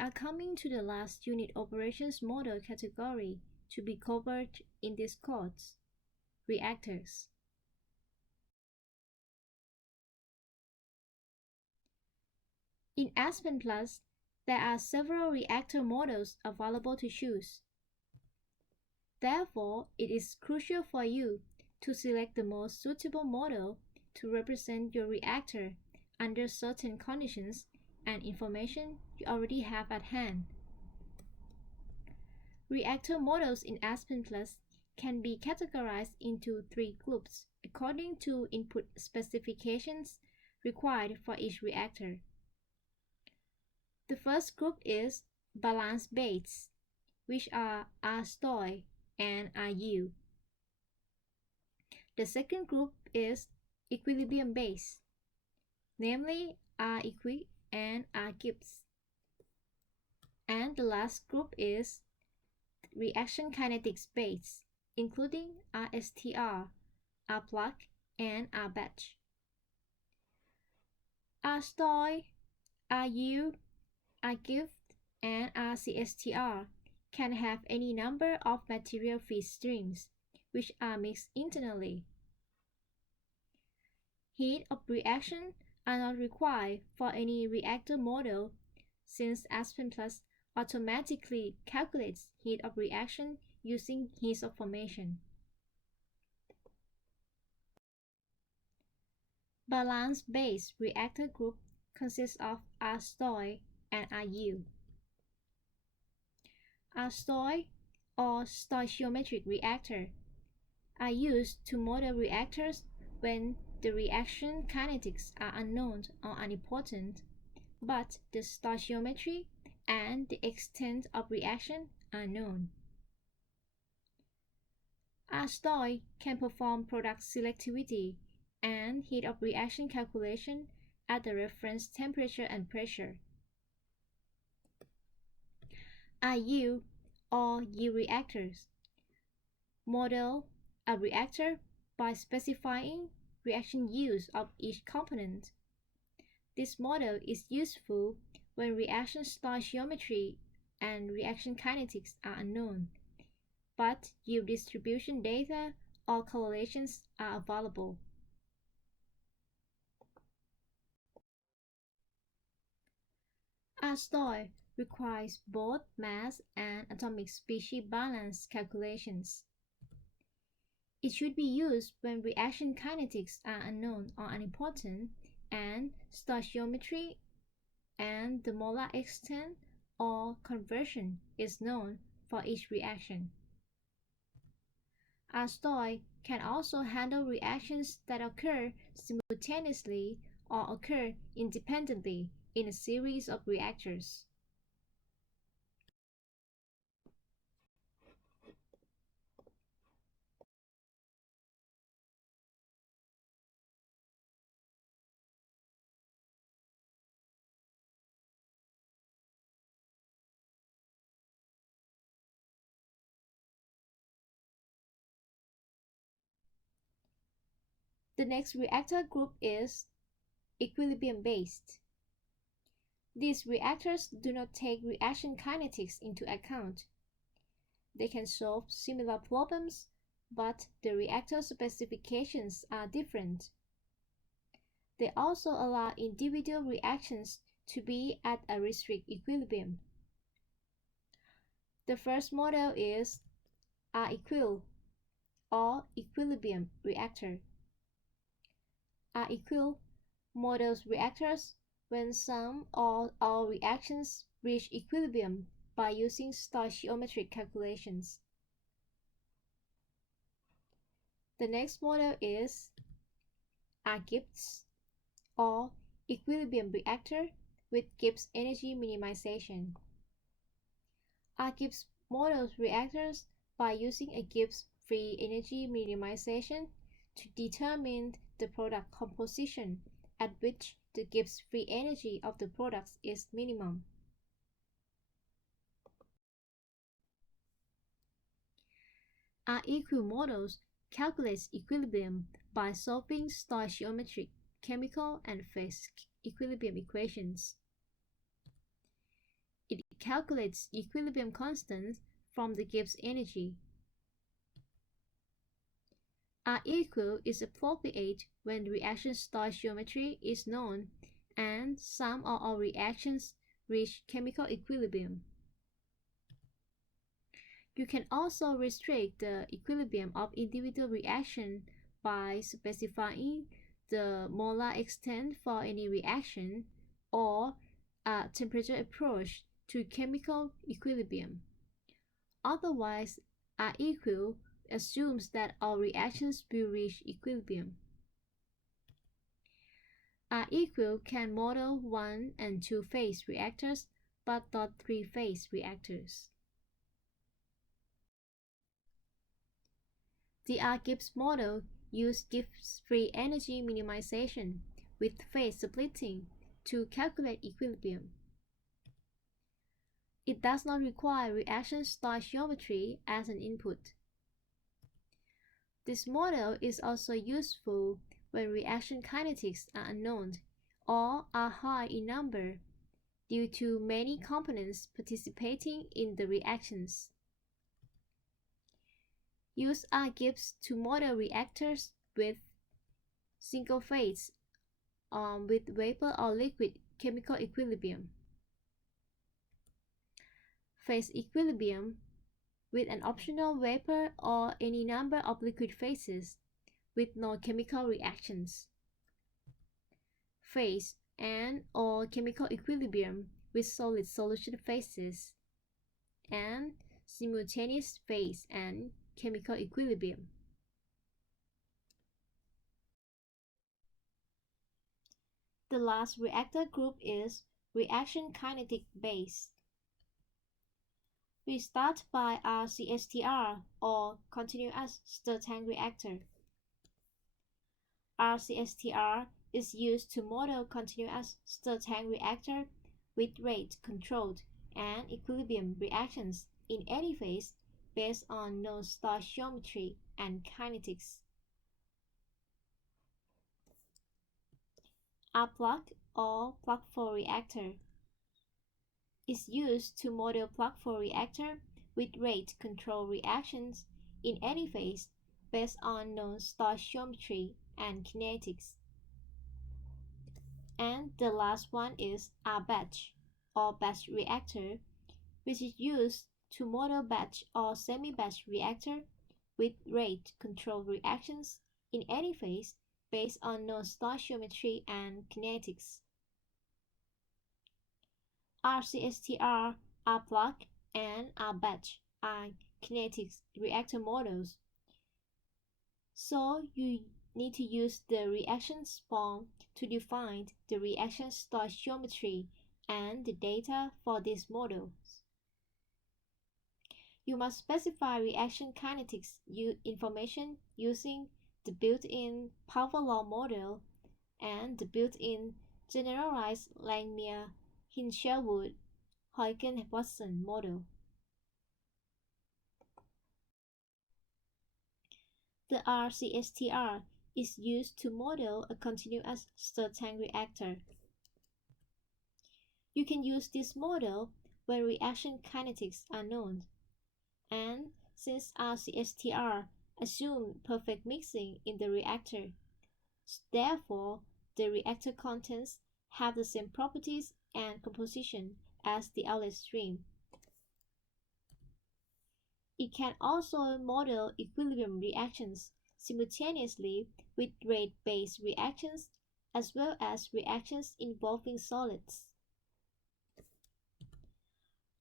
are coming to the last unit operations model category to be covered in this course, reactors. In ASPEN Plus, there are several reactor models available to choose. Therefore, it is crucial for you to select the most suitable model to represent your reactor under certain conditions and information you already have at hand. Reactor models in ASPEN Plus can be categorized into 3 groups according to input specifications required for each reactor. The first group is balance-based, which are RSTOIC and RYIELD. The second group is equilibrium-based, namely REQUIL and RGIBBS. And the last group is reaction kinetics-based, including RSTR, RPLUG, and RBATCH. RSTOIC, RYIELD, RGIBBS, and RCSTR can have any number of material feed streams, which are mixed internally. Heat of reaction are not required for any reactor model, since ASPEN Plus automatically calculates heat of reaction using heat of formation. Balance-based reactor group consists of RSTOIC and RYIELD. RSTOIC, or stoichiometric reactor, are used to model reactors when the reaction kinetics are unknown or unimportant, but the stoichiometry and the extent of reaction are known. RSTOIC can perform product selectivity and heat of reaction calculation at the reference temperature and pressure. RYIELD, or yield reactors, model a reactor by specifying reaction yields of each component. This model is useful when reaction stoichiometry and reaction kinetics are unknown, but yield distribution data or correlations are available. RSTOIC requires both mass and atomic species balance calculations. It should be used when reaction kinetics are unknown or unimportant and stoichiometry and the molar extent or conversion is known for each reaction. RSTOIC can also handle reactions that occur simultaneously or occur independently in a series of reactors. The next reactor group is equilibrium-based. These reactors do not take reaction kinetics into account. They can solve similar problems, but the reactor specifications are different. They also allow individual reactions to be at a restrict equilibrium. The first model is REQUIL, or equilibrium reactor. REQUIL models reactors when some or all reactions reach equilibrium by using stoichiometric calculations. The next model is RGIBBS, or equilibrium reactor with Gibbs energy minimization. RGIBBS models reactors by using a Gibbs free energy minimization to determine the product composition at which the Gibbs free energy of the products is minimum. REQUIL models calculates equilibrium by solving stoichiometric, chemical, and phase equilibrium equations. It calculates equilibrium constants from the Gibbs energy. REQUIL is appropriate when the reaction stoichiometry is known and some or all reactions reach chemical equilibrium. You can also restrict the equilibrium of individual reaction by specifying the molar extent for any reaction or a temperature approach to chemical equilibrium. Otherwise, REQUIL assumes that all reactions will reach equilibrium. REQUIL can model 1 and 2 phase reactors but not 3 phase reactors. The RGIBBS model uses Gibbs free energy minimization with phase splitting to calculate equilibrium. It does not require reaction stoichiometry as an input. This model is also useful when reaction kinetics are unknown or are high in number due to many components participating in the reactions. Use RGIBBS to model reactors with single phase with vapor or liquid chemical equilibrium, phase equilibrium with an optional vapor or any number of liquid phases with no chemical reactions, phase and or chemical equilibrium with solid solution phases, and simultaneous phase and chemical equilibrium. The last reactor group is reaction kinetic based. We start by RCSTR or continuous stir-tank reactor. RCSTR is used to model continuous stir-tank reactor with rate-controlled and equilibrium reactions in any phase based on known stoichiometry and kinetics. RPLUG or plug-4 reactor is used to model plug-4 reactor with rate-controlled reactions in any phase based on known stoichiometry and kinetics. And the last one is RBATCH or batch reactor, which is used to model batch or semi-batch reactor with rate-controlled reactions in any phase based on known stoichiometry and kinetics. RCSTR, RPLUG, and RBATCH are kinetics reactor models. So you need to use the reaction spawn to define the reaction stoichiometry and the data for these models. You must specify reaction kinetics information using the built-in power law model and the built-in generalized Langmuir-Hinshelwood-Huygens-Watson model. The RCSTR is used to model a continuous stir-tank reactor. You can use this model when reaction kinetics are known. And since RCSTR assumes perfect mixing in the reactor, therefore the reactor contents have the same properties and composition as the outlet stream. It can also model equilibrium reactions simultaneously with rate-based reactions as well as reactions involving solids.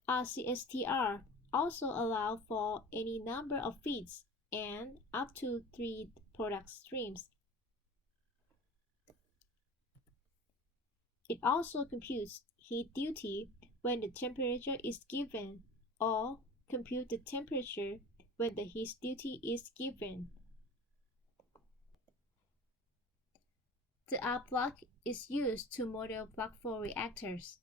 RCSTR also allows for any number of feeds and up to 3 product streams. It also computes heat duty when the temperature is given or compute the temperature when the heat duty is given. The RPLUG is used to model plug-4 reactors.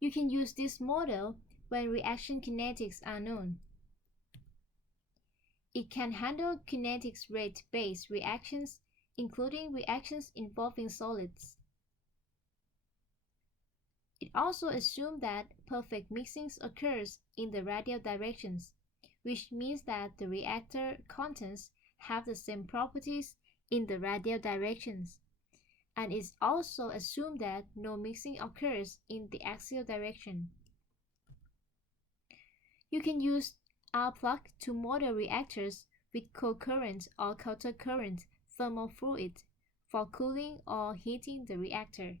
You can use this model when reaction kinetics are known. It can handle kinetics rate-based reactions, including reactions involving solids. It also assumes that perfect mixing occurs in the radial directions, which means that the reactor contents have the same properties in the radial directions. And it also assumed that no mixing occurs in the axial direction. You can use RPLUG to model reactors with co-current or counter-current thermal fluid for cooling or heating the reactor.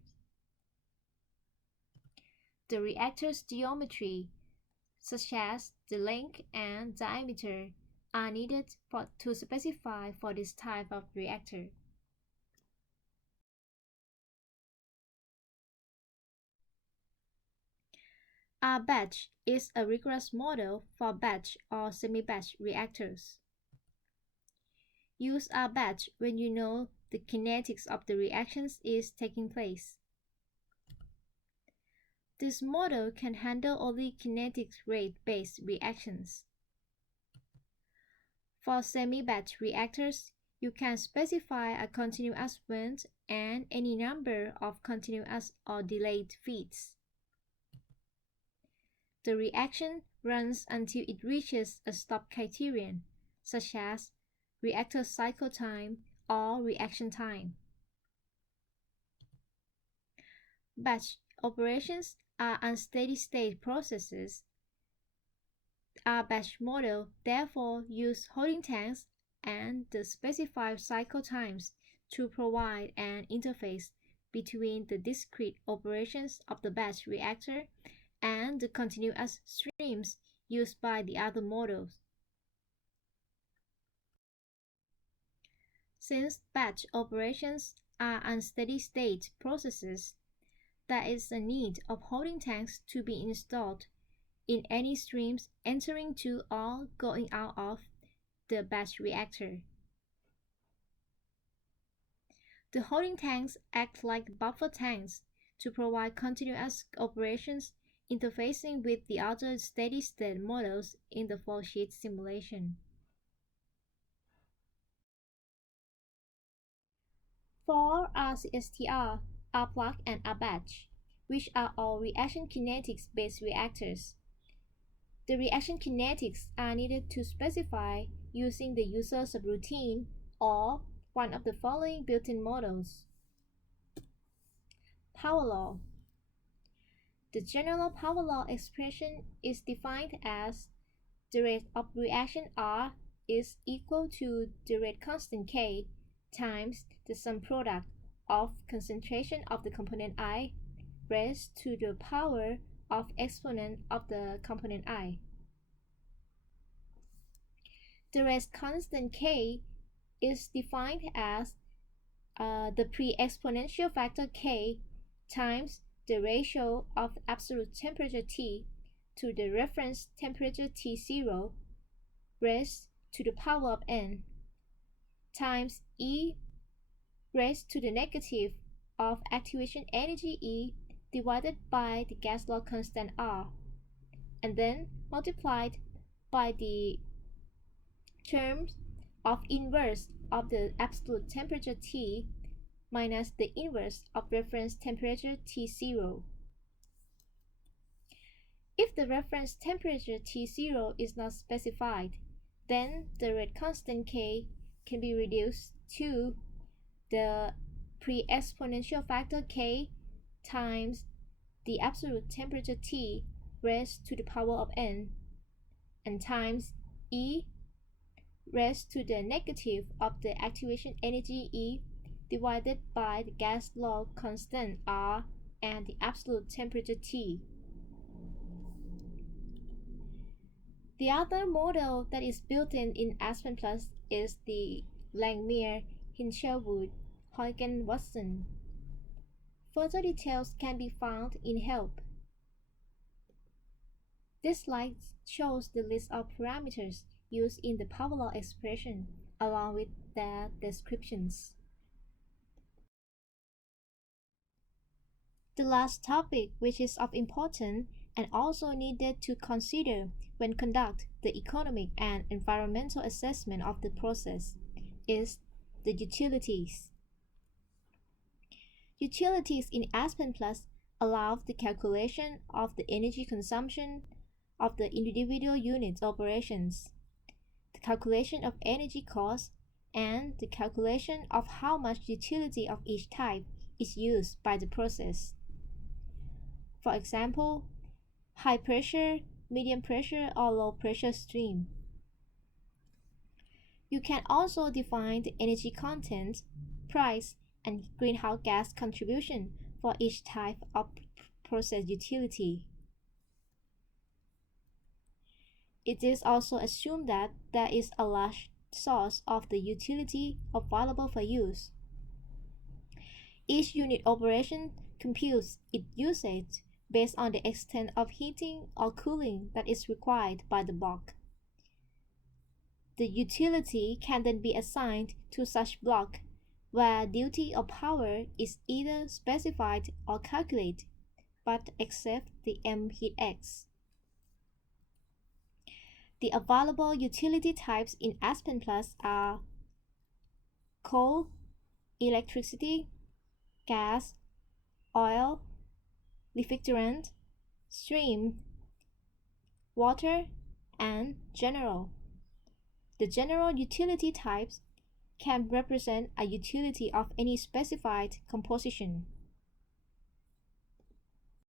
The reactor's geometry, such as the length and diameter, are needed to specify for this type of reactor. RBATCH is a rigorous model for batch or semi-batch reactors. Use RBATCH when you know the kinetics of the reactions is taking place. This model can handle only kinetic rate-based reactions. For semi-batch reactors, you can specify a continuous wind and any number of continuous or delayed feeds. The reaction runs until it reaches a stop criterion, such as reactor cycle time or reaction time. Batch operations are unsteady state processes. Our batch model therefore uses holding tanks and the specified cycle times to provide an interface between the discrete operations of the batch reactor and the continuous streams used by the other models. Since batch operations are unsteady state processes, there is a need of holding tanks to be installed in any streams entering to or going out of the batch reactor. The holding tanks act like buffer tanks to provide continuous operations interfacing with the other steady-state models in the flowsheet simulation. For RCSTR, RPLUG, and RBATCH, which are all reaction kinetics-based reactors, the reaction kinetics are needed to specify using the user subroutine or one of the following built-in models. Power law. The general power law expression is defined as the rate of reaction R is equal to the rate constant K times the sum product of concentration of the component I raised to the power of exponent of the component I. The rate constant K is defined as the pre-exponential factor K times the ratio of absolute temperature T to the reference temperature T0 raised to the power of n times E raised to the negative of activation energy E divided by the gas law constant R, and then multiplied by the terms of inverse of the absolute temperature T minus the inverse of reference temperature T0. If the reference temperature T0 is not specified, then the rate constant K can be reduced to the pre-exponential factor K times the absolute temperature T raised to the power of n and times E raised to the negative of the activation energy E divided by the gas law constant R and the absolute temperature T. The other model that is built in ASPEN Plus is the Langmuir-Hinshelwood-Huygens-Watson. Further details can be found in help. This slide shows the list of parameters used in the power law expression along with their descriptions. The last topic, which is of importance and also needed to consider when conduct the economic and environmental assessment of the process, is the utilities. Utilities in ASPEN Plus allows the calculation of the energy consumption of the individual unit's operations, the calculation of energy costs, and the calculation of how much utility of each type is used by the process. For example, high pressure, medium pressure, or low pressure stream. You can also define the energy content, price, and greenhouse gas contribution for each type of process utility. It is also assumed that there is a large source of the utility available for use. Each unit operation computes its usage based on the extent of heating or cooling that is required by the block. The utility can then be assigned to such block where duty or power is either specified or calculated, but except the M heat X. The available utility types in ASPEN Plus are coal, electricity, gas, oil, refrigerant, stream, water, and general. The general utility types can represent a utility of any specified composition.